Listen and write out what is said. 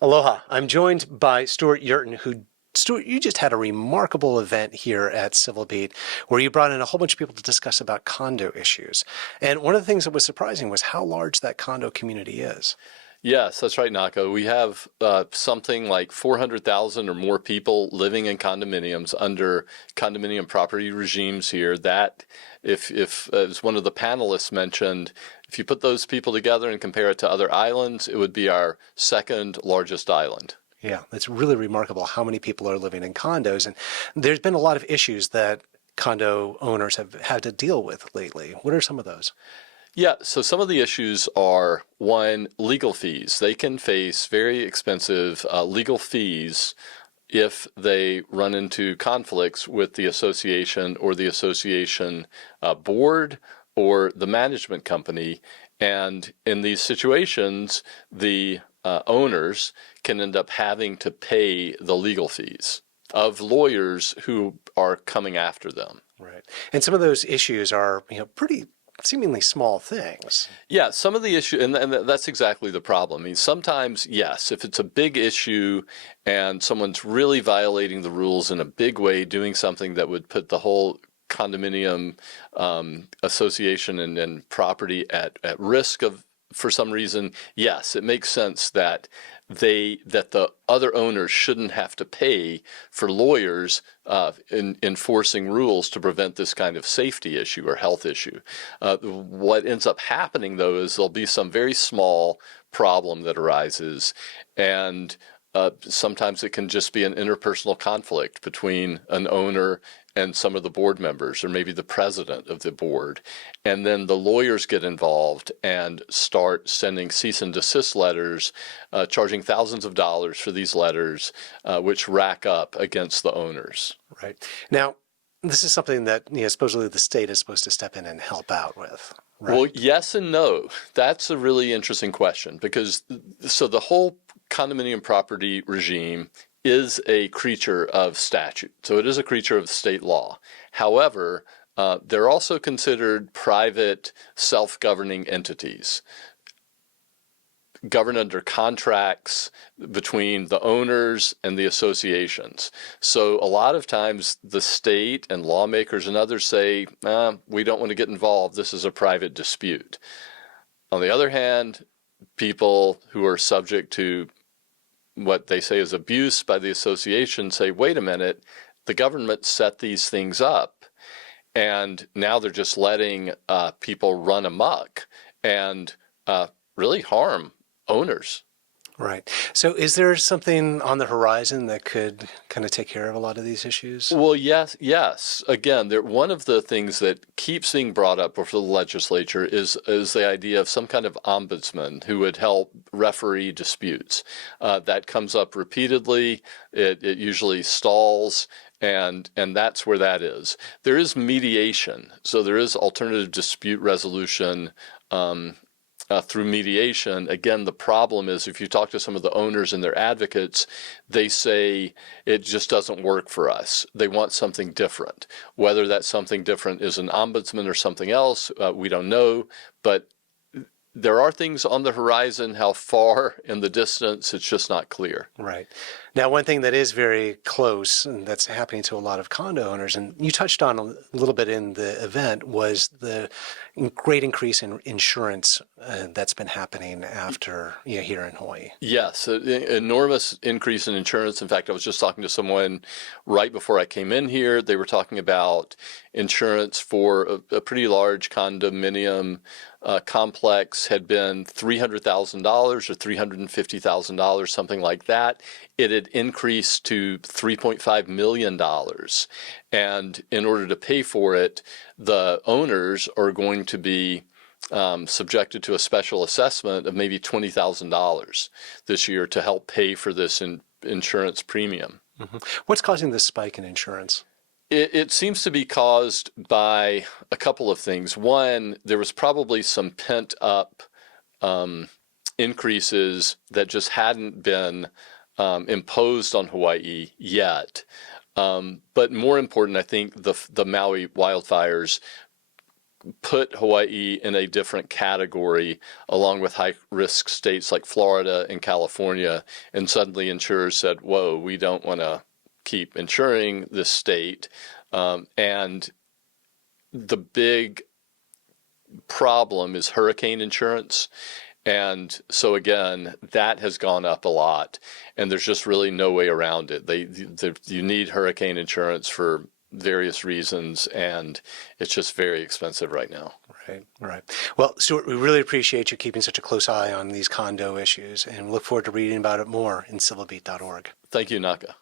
Aloha. I'm joined by Stewart Yerton, Stewart, you just had a remarkable event here at Civil Beat where you brought in a whole bunch of people to discuss about condo issues. And one of the things that was surprising was how large that condo community is. Yes, that's right, Nako. We have something like 400,000 or more people living in condominiums under condominium property regimes here. That, if as one of the panelists mentioned, if you put those people together and compare it to other islands, it would be our second largest island. Yeah, it's really remarkable how many people are living in condos. And there's been a lot of issues that condo owners have had to deal with lately. What are some of those? Yeah, so some of the issues are, one, legal fees. They can face very expensive legal fees if they run into conflicts with the association or the association board or the management company. And in these situations, the owners can end up having to pay the legal fees of lawyers who are coming after them. Right. And some of those issues are, pretty seemingly small things. Yeah, some of the issue, and that's exactly the problem. I mean, sometimes, yes, if it's a big issue and someone's really violating the rules in a big way, doing something that would put the whole condominium association and property at risk of, for some reason, yes, it makes sense that the other owners shouldn't have to pay for lawyers in enforcing rules to prevent this kind of safety issue or health issue. What ends up happening, though, is there'll be some very small problem that arises, and sometimes it can just be an interpersonal conflict between an owner and some of the board members, or maybe the president of the board. And then the lawyers get involved and start sending cease and desist letters, charging thousands of dollars for these letters, which rack up against the owners. Right. Now, this is something that supposedly the state is supposed to step in and help out with. Right? Well, yes and no. That's a really interesting question, because so the whole condominium property regime is a creature of statute. So it is a creature of state law. However, they're also considered private self-governing entities, governed under contracts between the owners and the associations. So a lot of times the state and lawmakers and others say, we don't want to get involved. This is a private dispute. On the other hand, people who are subject to what they say is abuse by the association say, wait a minute, the government set these things up, and now they're just letting people run amok and really harm owners. Right. So is there something on the horizon that could kind of take care of a lot of these issues? Well, yes. Again, one of the things that keeps being brought up before the legislature is the idea of some kind of ombudsman who would help referee disputes. That comes up repeatedly. It usually stalls. And that's where that is. There is mediation. So there is alternative dispute resolution through mediation. Again, the problem is if you talk to some of the owners and their advocates, they say it just doesn't work for us. They want something different. Whether that something different is an ombudsman or something else, we don't know. But there are things on the horizon. How far in the distance, it's just not clear. Right. Now, one thing that is very close and that's happening to a lot of condo owners, and you touched on a little bit in the event, was the great increase in insurance that's been happening after here in Hawaii. Yes, an enormous increase in insurance. In fact, I was just talking to someone right before I came in here. They were talking about insurance for a pretty large condominium complex had been $300,000 or $350,000, something like that. It had increased to $3.5 million. And in order to pay for it, the owners are going to be subjected to a special assessment of maybe $20,000 this year to help pay for this insurance premium. Mm-hmm. What's causing this spike in insurance? It seems to be caused by a couple of things. One, there was probably some pent up increases that just hadn't been imposed on Hawaii yet. But more important, I think the Maui wildfires put Hawaii in a different category along with high-risk states like Florida and California, and suddenly insurers said, whoa, we don't want to keep insuring this state. And the big problem is hurricane insurance. And so again, that has gone up a lot, and there's just really no way around it. You need hurricane insurance for various reasons, and it's just very expensive right now. Right, right. Well, Stewart, we really appreciate you keeping such a close eye on these condo issues, and look forward to reading about it more in civilbeat.org. Thank you, Naka.